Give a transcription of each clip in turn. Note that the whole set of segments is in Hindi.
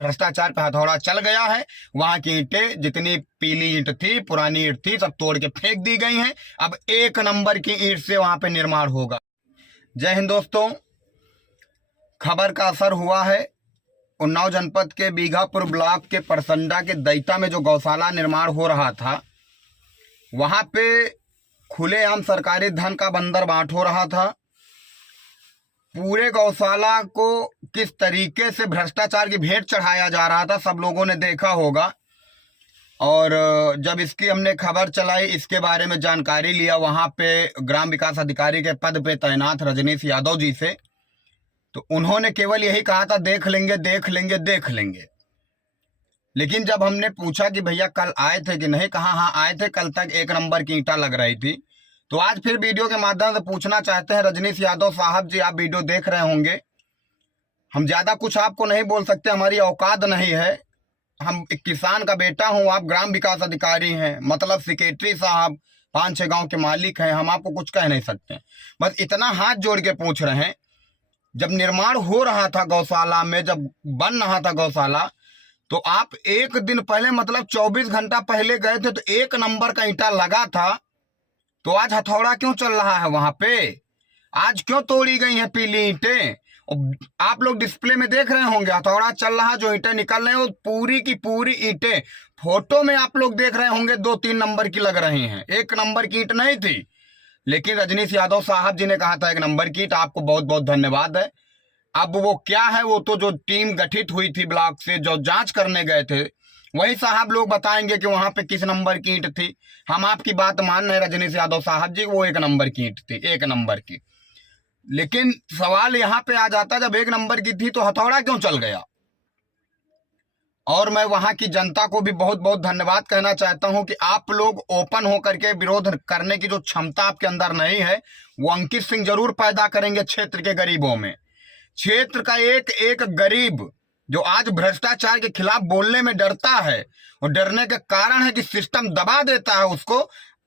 भ्रष्टाचार पे हथौड़ा चल गया है। वहां की ईंटें, जितनी पीली ईंट थी, पुरानी ईंट थी, सब तोड़ के फेंक दी गई हैं। अब एक नंबर की ईंट से वहां पे निर्माण होगा। जय हिंद दोस्तों, खबर का असर हुआ है। उन्नाव जनपद के बीघापुर ब्लॉक के परसंडा के दैता में जो गौशाला निर्माण हो रहा था, वहां पे खुलेआम सरकारी धन का बंदर बांट हो रहा था। पूरे गौशाला को किस तरीके से भ्रष्टाचार की भेंट चढ़ाया जा रहा था, सब लोगों ने देखा होगा। और जब इसकी हमने खबर चलाई, इसके बारे में जानकारी लिया वहां पे ग्राम विकास अधिकारी के पद पे तैनात रजनीश यादव जी से, तो उन्होंने केवल यही कहा था, देख लेंगे देख लेंगे देख लेंगे। लेकिन जब हमने पूछा कि भैया कल आए थे कि नहीं, कहा हाँ आए थे, कल तक एक नंबर की ईंटा लग रही थी। तो आज फिर वीडियो के माध्यम से पूछना चाहते हैं, रजनीश यादव साहब जी, आप वीडियो देख रहे होंगे, हम ज्यादा कुछ आपको नहीं बोल सकते, हमारी औकात नहीं है। हम एक किसान का बेटा हूं, आप ग्राम विकास अधिकारी हैं, मतलब सेक्रेटरी साहब, 5-6 गांव के मालिक हैं, हम आपको कुछ कह नहीं सकते। बस इतना हाथ जोड़ के पूछ रहे हैं, जब निर्माण हो रहा था गौशाला में, जब बन रहा था गौशाला, तो आप एक दिन पहले, मतलब 24 घंटा पहले गए थे, तो एक नंबर का ईंटा लगा था। तो आज हथौड़ा क्यों चल रहा है वहां पे? आज क्यों तोड़ी गई हैं पीली ईंटें? आप लोग डिस्प्ले में देख रहे होंगे, हथौड़ा चल रहा, जो ईंटें निकल रही हैं वो पूरी की पूरी ईंटें, फोटो में आप लोग देख रहे होंगे 2-3 नंबर की लग रही हैं, एक नंबर की ईंट नहीं थी। लेकिन रजनीश यादव साहब जी ने कहा था एक नंबर की ईंट। आपको बहुत बहुत धन्यवाद है। अब वो क्या है, वो तो जो टीम गठित हुई थी ब्लॉक से, जो जांच करने गए थे, वही साहब लोग बताएंगे कि वहां पे किस नंबर की ईंट थी। हम आपकी बात मान रहे रजनीश यादव साहब जी, वो एक नंबर की ईंट थी, एक नंबर की। लेकिन सवाल यहां पे आ जाता, जब एक नंबर की थी तो हथौड़ा क्यों चल गया? और मैं वहां की जनता को भी बहुत बहुत धन्यवाद कहना चाहता हूं कि आप लोग ओपन होकर के विरोध करने की जो क्षमता आपके अंदर नहीं है, वो अंकित सिंह जरूर पैदा करेंगे क्षेत्र के गरीबों में। क्षेत्र का एक एक गरीब जो आज भ्रष्टाचार के खिलाफ बोलने में डरता है, और डरने के कारण है कि सिस्टम दबा देता है उसको।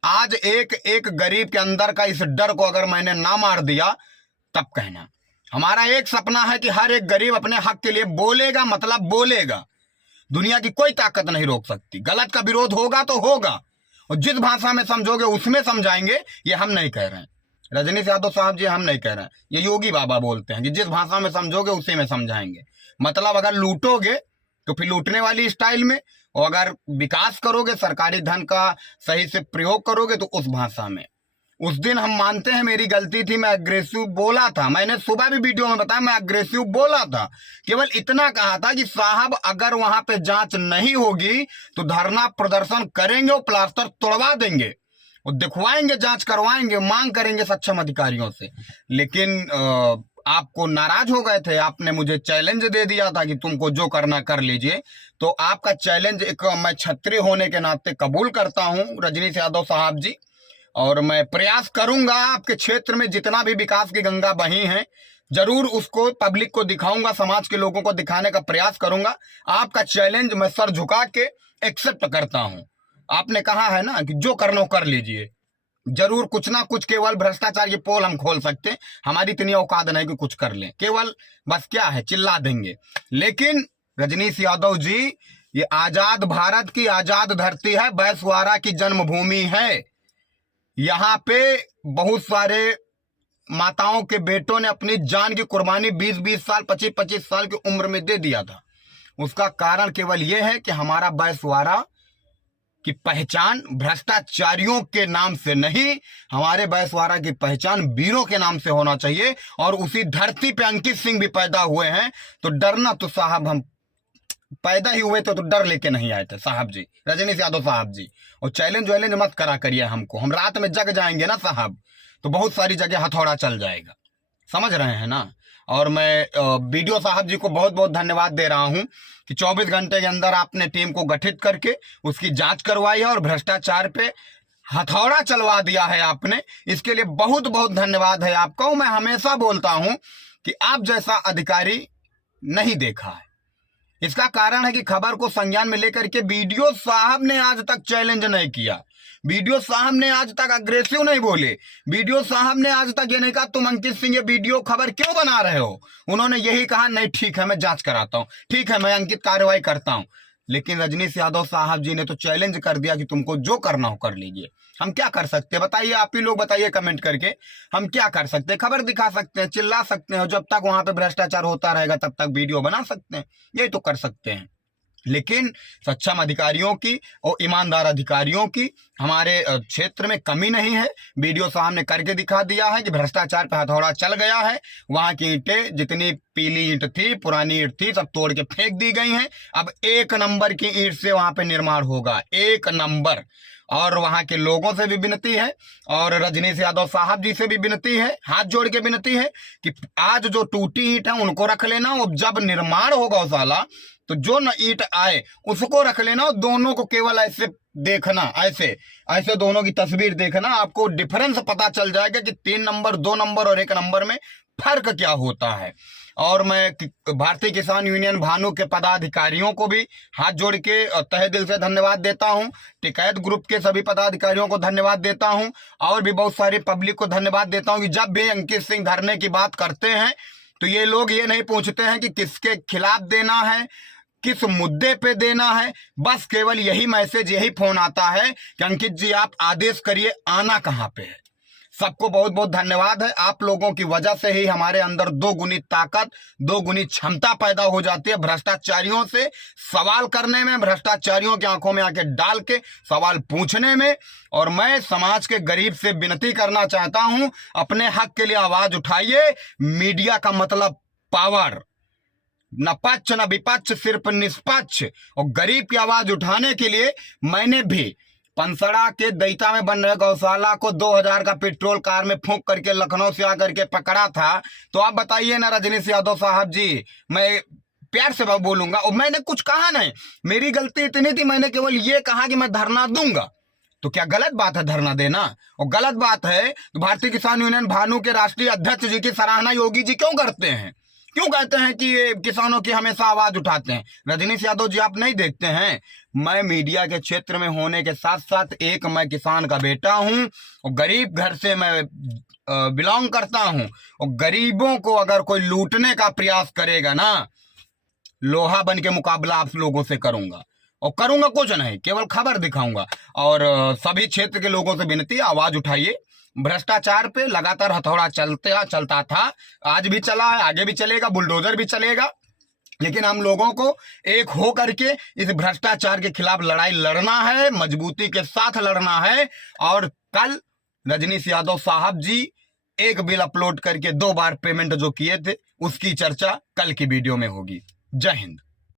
आज एक एक गरीब के अंदर का इस डर को अगर मैंने ना मार दिया, तब कहना। हमारा एक सपना है कि हर एक गरीब अपने हक के लिए बोलेगा, मतलब बोलेगा। दुनिया की कोई ताकत नहीं रोक सकती। गलत का विरोध होगा तो होगा, और जिस भाषा में समझोगे उसमें समझाएंगे। ये हम नहीं कह रहे हैं, रजनीश यादव साहब जी, हम नहीं कह रहे हैं, ये योगी बाबा बोलते हैं कि जिस भाषा में समझोगे उसी में समझाएंगे। मतलब अगर लूटोगे तो फिर लूटने वाली स्टाइल में, और अगर विकास करोगे, सरकारी धन का सही से प्रयोग करोगे, तो उस भाषा में। उस दिन हम मानते हैं मेरी गलती थी, मैं अग्रेसिव बोला था। मैंने सुबह भी वीडियो में बताया, मैं अग्रेसिव बोला था। केवल इतना कहा था कि साहब अगर वहां पे जांच नहीं होगी तो धरना प्रदर्शन करेंगे और प्लास्टर तोड़वा देंगे और दिखवाएंगे, जांच करवाएंगे, मांग करेंगे सक्षम अधिकारियों से। लेकिन आपको नाराज हो गए थे, आपने मुझे चैलेंज दे दिया था कि तुमको जो करना कर लीजिए। तो आपका चैलेंज एक मैं क्षत्रिय होने के नाते कबूल करता हूं रजनीश यादव साहब जी, और मैं प्रयास करूंगा आपके क्षेत्र में जितना भी विकास की गंगा बही है, जरूर उसको पब्लिक को दिखाऊंगा, समाज के लोगों को दिखाने का प्रयास करूंगा। आपका चैलेंज मैं सर झुका के एक्सेप्ट करता हूं। आपने कहा है ना कि जो करना हो कर लीजिए, जरूर कुछ ना कुछ, केवल भ्रष्टाचार की पोल हम खोल सकते हैं। हमारी इतनी औकात नहीं कि कुछ कर लें, केवल बस क्या है, चिल्ला देंगे। लेकिन रजनीश यादव जी, ये आजाद भारत की आजाद धरती है, बैसवारा की जन्मभूमि है। यहाँ पे बहुत सारे माताओं के बेटों ने अपनी जान की कुर्बानी 20-20 साल, 25-25 साल की उम्र में दे दिया था। उसका कारण केवल यह है कि हमारा बैसवारा की पहचान भ्रष्टाचारियों के नाम से नहीं, हमारे बैसवारा की पहचान वीरों के नाम से होना चाहिए। और उसी धरती पे अंकित सिंह भी पैदा हुए हैं। तो डरना तो साहब, हम पैदा ही हुए थे तो डर लेके नहीं आए थे साहब जी, रजनीश यादव साहब जी। और चैलेंज वैलेंज मत करा करिए हमको, हम रात में जग जाएंगे ना साहब, तो बहुत सारी जगह हथौड़ा चल जाएगा, समझ रहे हैं ना। और मैं वीडियो साहब जी को बहुत बहुत धन्यवाद दे रहा हूं कि 24 घंटे के अंदर आपने टीम को गठित करके उसकी जांच करवाई है और भ्रष्टाचार पे हथौड़ा चलवा दिया है आपने। इसके लिए बहुत बहुत धन्यवाद है आपका। मैं हमेशा बोलता हूं कि आप जैसा अधिकारी नहीं देखा है। इसका कारण है कि खबर को संज्ञान में लेकर के वीडियो साहब ने आज तक चैलेंज नहीं किया। वीडियो साहब ने आज तक अग्रेसिव नहीं बोले। वीडियो साहब ने आज तक ये नहीं कहा तुम अंकित सिंह ये वीडियो खबर क्यों बना रहे हो। उन्होंने यही कहा नहीं ठीक है मैं जांच कराता हूं, ठीक है मैं अंकित कार्रवाई करता हूं। लेकिन रजनीश यादव साहब जी ने तो चैलेंज कर दिया कि तुमको जो करना हो कर लीजिए। हम क्या कर सकते हैं बताइए, आप ही लोग बताइए कमेंट करके। हम क्या कर सकते हैं? खबर दिखा सकते हैं, चिल्ला सकते हैं, जब तक वहां पे भ्रष्टाचार होता रहेगा तब तक वीडियो बना सकते हैं, यही तो कर सकते हैं। लेकिन सक्षम अधिकारियों की और ईमानदार अधिकारियों की हमारे क्षेत्र में कमी नहीं है। वीडियो साहब ने करके दिखा दिया है कि भ्रष्टाचार पे हथौड़ा चल गया है। वहां की ईंटें जितनी पीली ईंट थी, पुरानी ईंट थी, सब तोड़ के फेंक दी गई हैं। अब 1 नंबर की ईंट से वहां पे निर्माण होगा, 1 नंबर। और वहां के लोगों से भी विनती है और रजनीश यादव साहब जी से भी विनती है, हाथ जोड़ के विनती है कि आज जो टूटी ईंट है उनको रख लेना, और जब निर्माण हो गौशाला तो जो न ईंट आए उसको रख लेना। और दोनों को केवल ऐसे देखना, ऐसे ऐसे दोनों की तस्वीर देखना, आपको डिफरेंस पता चल जाएगा कि 3 नंबर, 2 नंबर और 1 नंबर में फर्क क्या होता है। और मैं भारतीय किसान यूनियन भानु के पदाधिकारियों को भी हाथ जोड़ के तहे दिल से धन्यवाद देता हूं। टिकैत ग्रुप के सभी पदाधिकारियों को धन्यवाद देता हूं और भी बहुत सारी पब्लिक को धन्यवाद देता हूं कि जब भी अंकित सिंह धरने की बात करते हैं तो ये लोग ये नहीं पूछते हैं कि किसके खिलाफ देना है, किस मुद्दे पे देना है। बस केवल यही मैसेज, यही फोन आता है कि अंकित जी आप आदेश करिए, आना कहां पे है। सबको बहुत बहुत धन्यवाद है। आप लोगों की वजह से ही हमारे अंदर 2 गुनी ताकत, 2 गुनी क्षमता पैदा हो जाती है भ्रष्टाचारियों से सवाल करने में, भ्रष्टाचारियों की आंखों में आके डाल के सवाल पूछने में। और मैं समाज के गरीब से विनती करना चाहता हूं, अपने हक के लिए आवाज उठाइए। मीडिया का मतलब पावर, न पक्ष न विपक्ष, सिर्फ निष्पक्ष। और गरीब की आवाज उठाने के लिए मैंने भी पंसड़ा के दैता में बन रहे गौशाला को 2000 का पेट्रोल कार में फूंक करके लखनऊ से आकर के पकड़ा था। तो आप बताइए ना रजनीश यादव साहब जी, मैं प्यार से बोलूंगा और मैंने कुछ कहा नहीं, मेरी गलती इतनी थी, मैंने केवल ये कहा कि मैं धरना दूंगा। तो क्या गलत बात है धरना देना? और गलत बात है तो भारतीय किसान यूनियन भानु के राष्ट्रीय अध्यक्ष जी की सराहना योगी जी क्यों करते हैं? क्यों कहते हैं कि ये किसानों की हमेशा आवाज उठाते हैं? रजनीश यादव जी आप नहीं देखते हैं, मैं मीडिया के क्षेत्र में होने के साथ साथ एक मैं किसान का बेटा हूं और गरीब घर से मैं बिलोंग करता हूं। और गरीबों को अगर कोई लूटने का प्रयास करेगा ना, लोहा बन के मुकाबला आप लोगों से करूंगा। और करूंगा कुछ नहीं, केवल खबर दिखाऊंगा। और सभी क्षेत्र के लोगों से विनती, आवाज उठाइए। भ्रष्टाचार पे लगातार हथौड़ा चलता था, आज भी चला है, आगे भी चलेगा, बुलडोजर भी चलेगा। लेकिन हम लोगों को एक हो करके इस भ्रष्टाचार के खिलाफ लड़ाई लड़ना है, मजबूती के साथ लड़ना है। और कल रजनीश यादव साहब जी एक बिल अपलोड करके 2 बार पेमेंट जो किए थे उसकी चर्चा कल की वीडियो में होगी। जय हिंद।